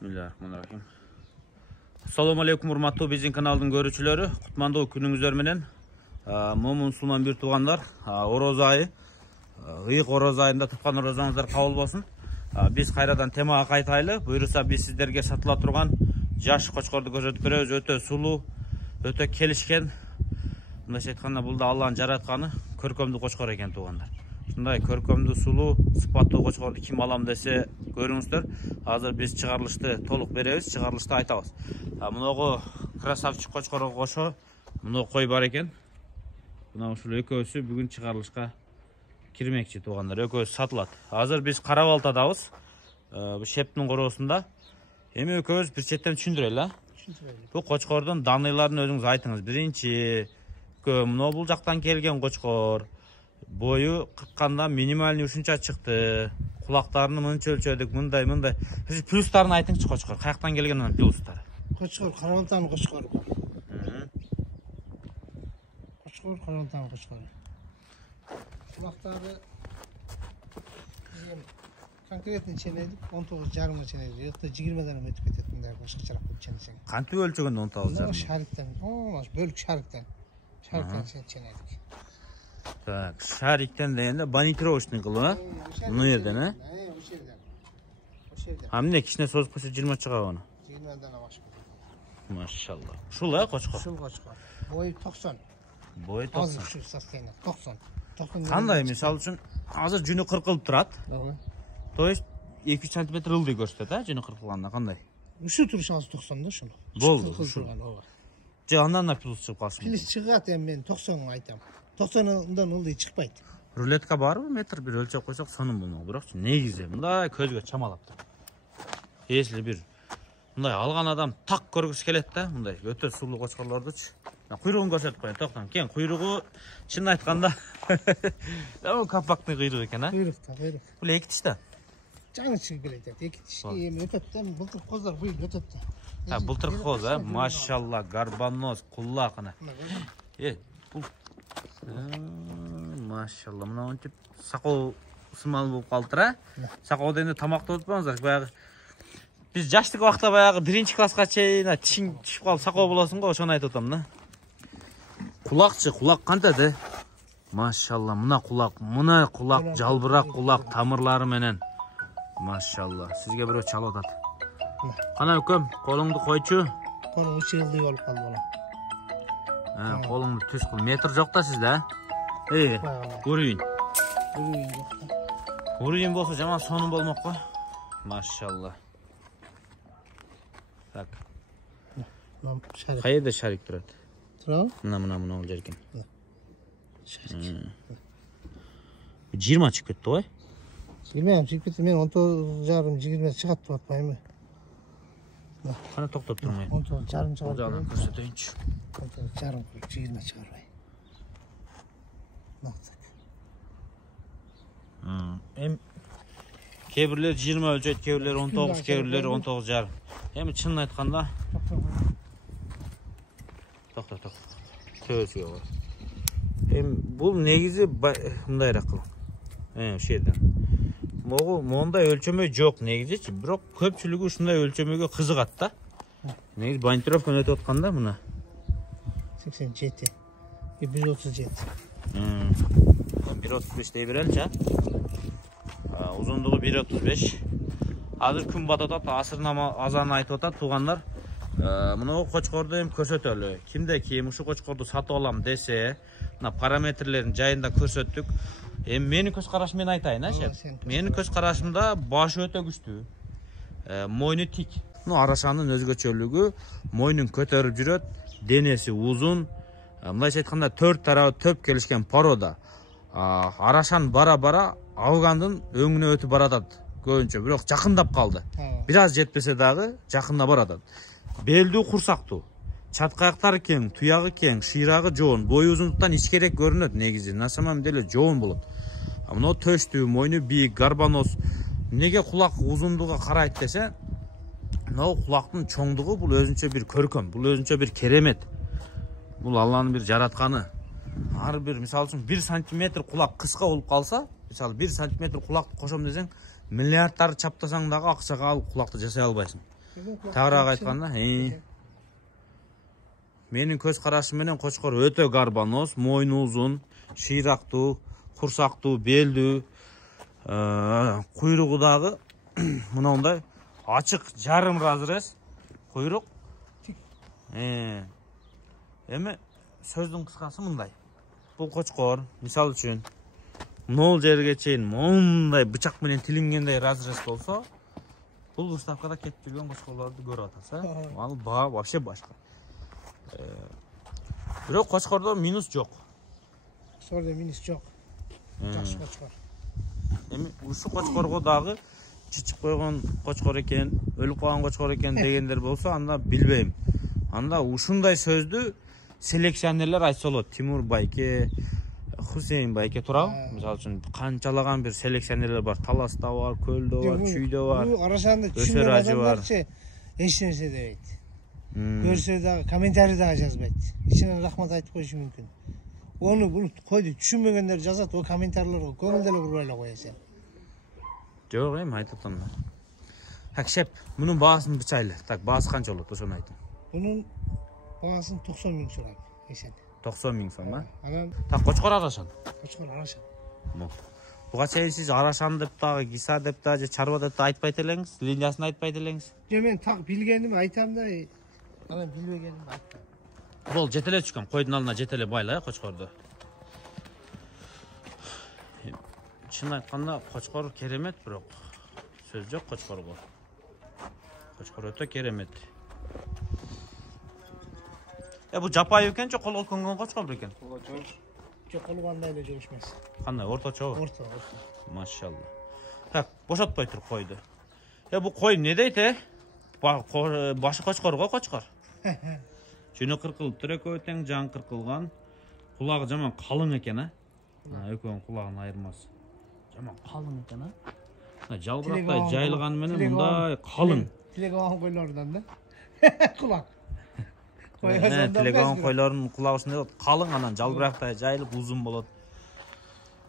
Bismillahirrahmanirrahim. Assalamu alaikum урматтуу биздин каналдын көрүүчүлөрү. Кутмандуу күнүңүздөр менен. Момун сулман бир туугандар, ороз айы, ыйык ороз айында туткан орозоңуздар кабыл болсун. Биз кайрадан темага кайтайлы. Буйруса биз сиздерге сатыла турган жаш кочкорду көрсөтүп беребиз. Өтө сулуу, өтө келишкен. Мындайча айтканда бул да Алланын жаратканы көркөмдүү кочкор экен туугандар. Ушундай көркөмдүү сулуу, сыпаттуу кочкорду ким алам десе көрүңүздөр. Азыр биз чыгарылышты толук беребиз, чыгарылышты айтабыз. Мыногу красавчик кочкорго кошо мына кой бар экен. Мына ушул экөөсү бүгүн чыгарылышка кирмекчи туугандар. Экөөсү сатылат. Азыр биз Кара Балтадабыз. Бул Шептин короосунда. Эми экөөбүз бир четтен түшүндүрөлү, Бул кочкордун даныйларын өзүңүз айтыңыз. Биринчи, мына бул жактан келген кочкор. Бою 40-канда минимальный ушунча чыкты. Кулактарын мынча өлчөдүк, мындай. Сиз плюстарын айтыңызчы кочкор. Каяктан келген анын плюстары? Кочкор Кара Балтанын кочкору. Кочкор Кара Балтанын кочкору. Кулактары конкретно ченедик 19,5 ченедик. Жокто 20дан өтүп кетет мындай башкачараак деп ченесең. Кантип өлчөгөндө 19,5? Шариктен, бөлүк шариктен. Шариктен ченедик. Так, шариктен дегенде банитировочный кылып, мына жерден, Ошол жерден. Амне кичине созуп койсо 20 чыгат аны. 20дан ашып кетет. Машалла. Ушул кочкор. Ушул кочкор. Бою 90. Бою 90. Азыр ушул состояние 90. Кандай мисалы үчүн азыр жүнү кыркылып турат. То есть 2 см ылдый көрсөтөт, жүнү кыркылганда кандай? Ушул туруш азыр 90 да ушул. Болду, ушул. Же андан плюс чыгып калсын. Плюс чыгат, эми мен 90 айтам. 90-дан ылдый чыкпайт. Рулетка барбы? Метр бир өлчөп койсок сонун болмок. Бирокчу негизи мындай көзгө чамалап тур. Если бир мындай алган адам так көргүсү келет да, мындай өтө сулуу кочкорлордучу. Куйругун көрсөтүп коеюн, токтоң. Кен куйругу чын айтканда бул компактный куйрук экен, Куйрук. Бул 2 тишта. Жаңы чыгып келет, 2 тиш эми өтөт да, былтыр коздар буйрук өтөт да. Былтыр коз, машалла, гарбаноз, кулак ана. Бул машалла, мына онтип сакоо сымал болуп калдыр, Сакоо дегенде тамакты өтпөңүздөр. Баягы биз жаштык убакта баягы 1-класска чейин тишиң түшүп калып сакоо болосуң го, ошону айтып атам да. Кулак кантет, Машалла, мына кулак жалбырак кулак тамырлары менен. Машалла, сизге бирөө чалып атат. Кана өкөм, колуңду койчу. Колуң учулдуу болуп калды бала. Колуңду түз кыл. Метр жок да сизде, Уровень. Уровень болсо жаман сонун болмок го. Машалла. Так. Кайерде шарик турат? Турабы? Мына бул жеркен. Шарик. 20 чыгып кетти го. 20 чыгып кетти. Мен 19,5-20 чыгат деп атпаймынбы? Кана токтоп турмай. 19,5 чыгат. Жана көрсөтөйүнчү. 19,5 20 чыгарбай. Кээ бирлер 20 өлчөйт, кээ бирлер 19, кээ бирлер 19,5. Эми чынын айтканда токтоп. Төбөсүгө кой. Эми бул негизи мындайраак кыл. Ушул жерден. Мондай өлчөмөй жок негизичи, бирок көпчүлүгү ушундай өлчөмөйгө кызыгат да. Негизи банитировка өтүп атканда мына 87 137. 1.35 дей береличи. Узундугу 1.35. Азыр күн батып атат, асыр азаны айтып атат туугандар. Мына кочкорду эми көрсөтөлү. Кимде ким ушу кочкорду сатып алам десе, мына параметрлерин жайында көрсөттүк. Эми менин көз карашым мен айтайын, Менин көз карашымда башы өтө күчтүү. Мойну тик. Арашанын өзгөчөлүгү мойнун көтөрүп жүрөт, денеси узун. Мындайча айтканда 4 тарабы төп келишкен порода. Арашан бара Афгандын өңүнө өтүп баратат. Көбүнчө, бирок жакындап калды. Бир аз жетпесе дагы жакында баратат. Белдүү курсактуу. Чаткаяктары кең, туягы кең, шыйрагы жоон, бою узундуктан ичкерээк көрүнөт негизи. На самом деле жоон болот. Мына төштүү, мойну бийик, гарбаноз. Неге кулак узундугуга карайт десе, мына кулактын чоңдугу бул өзүнчө бир көркөм, бул өзүнчө бир керемет. Бул Алланын бир жаратканы. Ар бир мисалы үчүн 1 сантиметр кулак кыска болуп калса, мисалы 1 сантиметр кулакты кошом десең, миллиардтарды чаптасаң дагы акчага алып кулакты жасай албайсың. Тагыраак айтканда, менин көз карашым менен кочкор өтө гарбаноз, мойну узун, шыйрактуу, курсактуу, белдүү, куйругу дагы мындай ачык жарым разрез куйрук. Эми сөздүн кыскасы мындай. Бул кочкор, мисалы үчүн, могул жерге чейин мондай бычак менен тилингендей разрез болсо, бул выставкада кетип жүргөн кочкорлорду көрүп атасыз, ал баа вообще башка. Бирок кочкордо минус жок. Кочкордо минус жок. Жакшы кочкор. Эми ушу кочкорго дагы чичип койгон кочкор экен, өлүп калган кочкор экен дегендер болсо, анда билбейм. Анда ушундай сөздү селекционерлер айтса болот. Тимур байке, Хусейн байке турабы? Мисалы үчүн канчалаган бир селекционерлер бар. Таласта бар, Көлдө бар, Чүйдө бар. Бул арашанда түшүнбөгөн адамдарчы эч нерсе дебейт. Көрсө дагы комментарий дагы жазбайт. Ичинен рахмат айтып коюшу мүмкүн. Onu bunu koydu. Düşünmeyenler жазат, o komentarları көңілдері құрбайлы қоясың. Жоқ, айтып тұрмын. Так, шеп, мұның бағасын бычайлы. Так, бағасы қанша болады, ошоны айтың. Бұның бағасын 90 мың сұрайды, есен. 90 мың сом, ба? Анан Так, Кочкор Арашан. Кочкор Арашан. Буга чейин сиз Арашан деп дагы, Киса деп дагы, Чарба деп дагы айтпайт элеңиз, линиясын айтпайт элеңиз. Же мен так билгеним айтам да, анан билбегеним айтпайм. Бол жетеле чыккан, койдун алдына жетеле байла, Кочкорду. Чын айтканда Кочкор керемет, бирок сөз жок Кочкорго. Кочкор өтө керемет. Бу жапайы экен, жок колго көнгөн Кочкор экен. Жок колгандай эле жок эмес. Кандай, орточобу? Орто. Машалла. Так, бошотпой туруп койду. Бу кой не дейт, Башы Кочкорго Кочкор. Жүнү кыркылып тур, экөө тең, жан кыркылган. Кулагы жаман калың экен, экөөнүн кулагынын айырмасы. Жаман калың экен, жалбырактай жайылган менен мындай калың. Тилеган койлордон да. Кулак. Тилеган койлордун кулагы ушундай болот, калың, анан жалбырактай жайылып узун болот.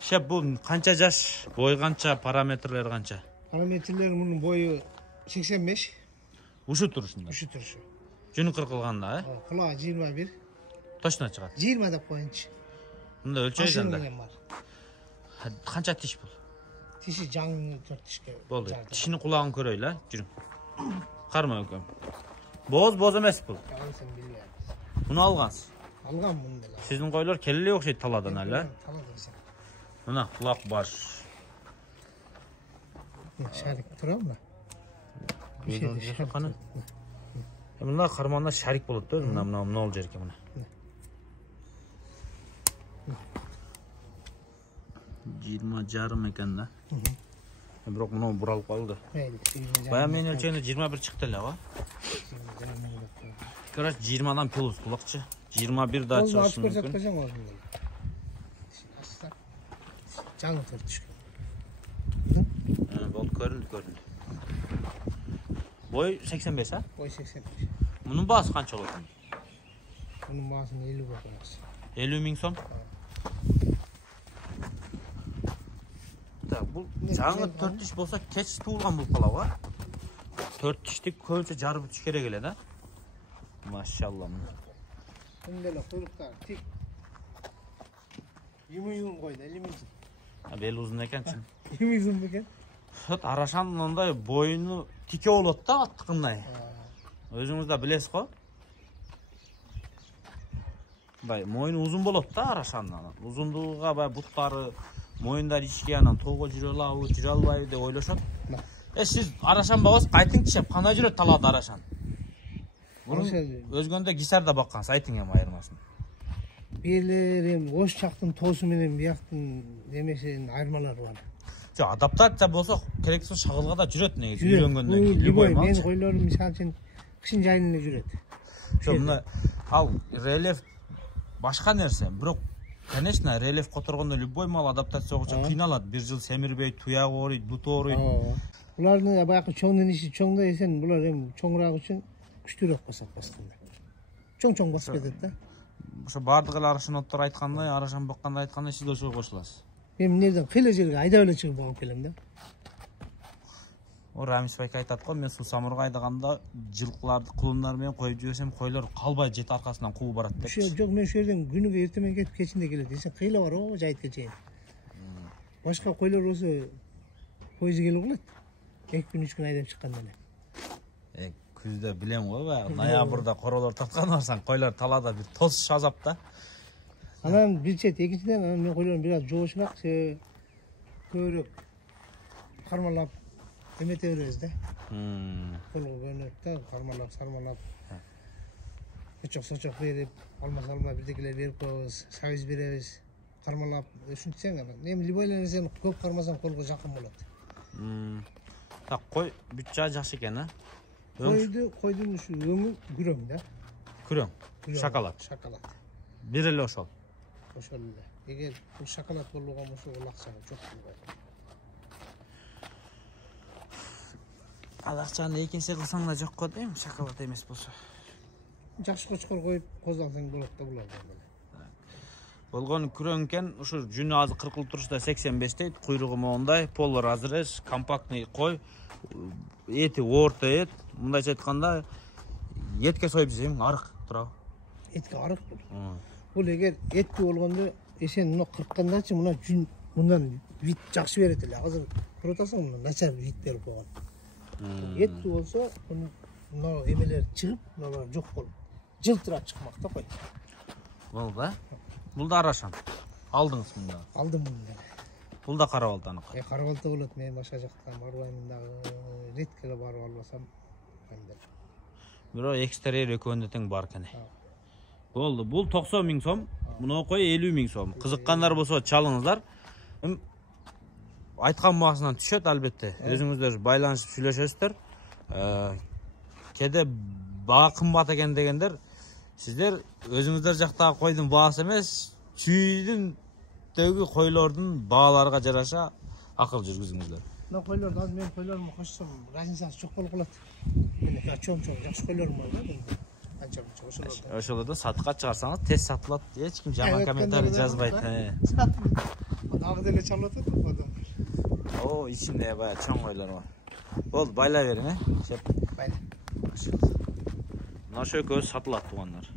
Шеп, бул канча жаш, бой канча, параметрлери канча? Параметрлери мунун бою 85. Ушу турушунда. Ушу турушу. Жүнү кыркылганда, Кулагы 21. Точно чыгат. 20 деп коюнчу. Мында өлчөйт анда. Бар. Канча тиш бул? Тиши жаңы 4 тишке. Болду. Тишинин кулагын көрөйлү, жүрүң. Карма өкөм. Боз эмес бул. Сен билбейсиң. Муну алгансыз. Алган муну да. Сиздин койлор келеле окшойт таладан эле. Таладан сен. Мына кулак баш. Шарик турабы? Каны. Мына карманда шарик болот да, мына ол жерге мына. 20 жарым экен да. Бирок мына буралып калды. Бая мен өлчөгөндө 21 чыкты эле, ба? Короче, 20дан плюс кулакчы. 21 да чыгышы мүмкүн. Жаңы 4 тишке. Болду, көрүндү. Бой 85, а? Бой 85. Мунун баасы канча болот? Мунун баасын 50 болот. 50 миң сом? Так, бул жаңы 4 тиш болсо кеч туулган болуп калабы, а? 4 тиштик көбүнчө жарып өтүш керек эле да. Машалла. Мындай эле куйруктар тик. Юмуйун койду, 50 миң сом. Бел узун экенчи. 50 миң сом экен. Арашан мындай боюну тике болот да, аттыкындай. Өзүңүз да билесиз го. Бай, моюну узун болот да Арашандын. Узундугуга бай буттары, моюндар ичке, анан тоого жүрө алабы, жүрө албайбы деп ойлошот. Сиз Арашан багасыз, кайтыңчы, кандай жүрөт талаада Арашан? Өзгөндө Кисарда баккансыз, айтың эми айырмасын. Бийлер ош жактын тоосу менен бияктын немесинин айырмалары бар. Адаптация болсо керексе шагылга да жүрөт негизи, үйрөнгөндөн кийин. Любой менин койлорум мисалы үчүн кышын жайын эле жүрөт. Мына ал рельеф башка нерсе, бирок конечно рельеф которгондо любой мал адаптацияга кыйналат. Бир жыл семирбей, туягы ооруйт, буту ооруйт. Булардын баягы чоңдун иши чоңдо эсен, булар эми чоңураак үчүн күчтүүрөөк басат басканда. Чоң басып кетет да. Ошо бардык эле Арашаноттор айткандай, Арашан бакканда айткандай сиз ошого кошуласыз. Мен эмнеден кыйла жерге айдап эле чыгып багып келем да. O Рамис байка айтат го, мен сусамурга айдаганда жылкыларды кулундар менен коюп жиберсем, койлор калбай жет аркасынан кууп барат деп. Жок, мен ошол жерден күнүгө эртең менен кетип кечинде келет. Десең кыйла бар го жайытка чейин. Башка койлор болсо пойыз келип калат. 2 күн 3 күн айдап чыкканда эле. Күздө билем го, ноябрда королор тарткан барсаң, койлор талада бир тосуш азап да. Анан бир чет, экинчиден мен койлордун бир аз жоошураак, көбүрөөк кармалап эмете беребиз да. Колго көнөт да, кармалап, сармалап. Сочок берип, алма бирдекелер берип коебуз, сабиз беребиз, кармалап, ушинтсең анан. Эми любой нерсени көп кармасаң колго жакын болот. Так, кой бүтчө жакшы экен, а? Койдун ушу өңү күрөң да. Күрөң, шоколад. Шоколад. Бир эле ошол. Ошол эле. Эгер бул шоколад болбогон болсо, ол акча жок болот. Ал акчаны экинчи кылсаң да жок го дейм, шоколад эмес болсо. Жакшы кочкор коюп козалсаң болот да булар. Болгон күрөң экен, ушу жүнү азыр 40 турушта 85 дейт, куйругу моундай, полу разрез, компактный кой, эти орто эт, мындайча айтканда этке союп жесең арык турабы? Этке арык бул. Бул эгер эттүү болгондо эсен мына кырккандачы мына жүн мындан вид жакшы берет эле. Азыр туруп атасың мына начар вид берип койгон. Эттүү болсо мына эмелер чыгып, мына жок болуп. Жылтырап чыкмак да кой. Бул да? Бул да арашан. Алдыңыз мында. Алдым мында. Бул да кара балта аныкы. Кара балта болот, мен башка жактан барбаймын дагы. Редкеле барып албасам кандай. Бирок экстерьер экөөндө тең бар экен. Болду. Бул 90 000 сом, мына кой 50 000 сом. Кызыккандар болсо чалыңыздар. Айткан баасынан түшөт албетте. Өзүңүздөр байланышып сүйлөшөсүздөр. Кеде баа кымбат экен дегендер, сиздер өзүңүздөр жактагы койдун баасы эмес, чүйдүндөгү койлордун бааларга жараша акыл жүргүзүңүздөр. Мына койлорду азыр мен койлорумду кошсом, разницасы жок болуп калат. Мына чоң-чоң жакшы койлорум бар да. Ошолорду сатыкка чыгарсаңыз тез сатылат. Эч ким жаман комментарий жазбайт. Дагы деле чалып атат адам. О, ичинде баягы чоң койлор бар. Болду, байлай бериң, Шеп. Байла. Мына ошо экөөсү сатылат, туугандар.